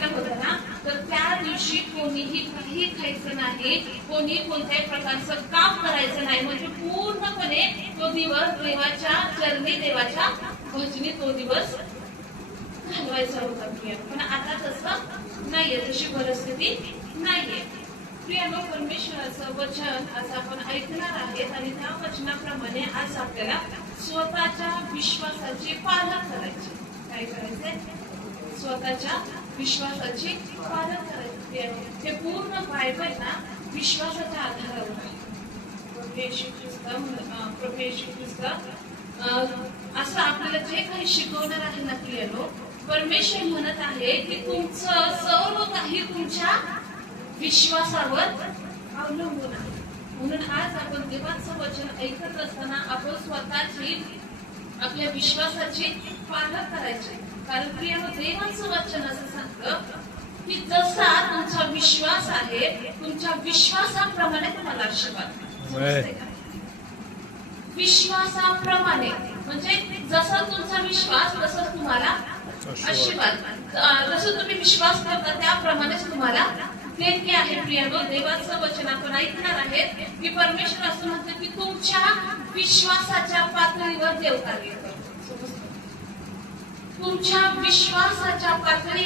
सांगितलं होतं ना, तर त्या दिवशी कोणीही काही खायचं नाही, कोणी कोणत्याही प्रकारचं काम करायचं नाही, म्हणजे पूर्णपणे तो दिवस देवाच्या चरणी, देवाच्या भजनी तो दिवस घालवायचा होता प्रिय. पण आता तसं नाहीये, तशी परिस्थिती नाहीये. प्रियानो, परमेश्वराचं वचन आज आपण ऐकणार आहेत आणि त्या वचनाप्रमाणे आज आपल्याला स्वतःच्या विश्वासाचे पालन करायचे. काय करायचे? स्वतःच्या विश्वासाचे पालन करायचे. हे पूर्ण बायबल ना विश्वासाच्या आधारावर आहे. प्रभू येशू ख्रिस्त असं आपल्याला जे काही शिकवणार आहे ना प्रियानो, परमेश्वर म्हणत आहे की तुमचं सर्व काही तुमच्या विश्वासावर अवलंबून आहे. म्हणून आज आपण देवाचं वचन ऐकत असताना आपण स्वतःची आपल्या विश्वासाचे पालन करायचे. कारण प्रियानो, देवाचं वचन असं सांगतं की जसा तुमचा विश्वास आहे, तुमच्या विश्वासाप्रमाणे तुम्हाला आशीर्वाद. विश्वासाप्रमाणे म्हणजे जसा तुमचा विश्वास तसं तुम्हाला आशीर्वाद. जसं तुम्ही विश्वास करता त्याप्रमाणेच तुम्हाला देणगी आहे. प्रियानो, देवाचं वचन आपण ऐकणार आहे की परमेश्वर असं म्हणतो की तुमच्या विश्वासाच्या पातळीवर देव कार्य करतो. तुमच्या विश्वासाच्या पातळी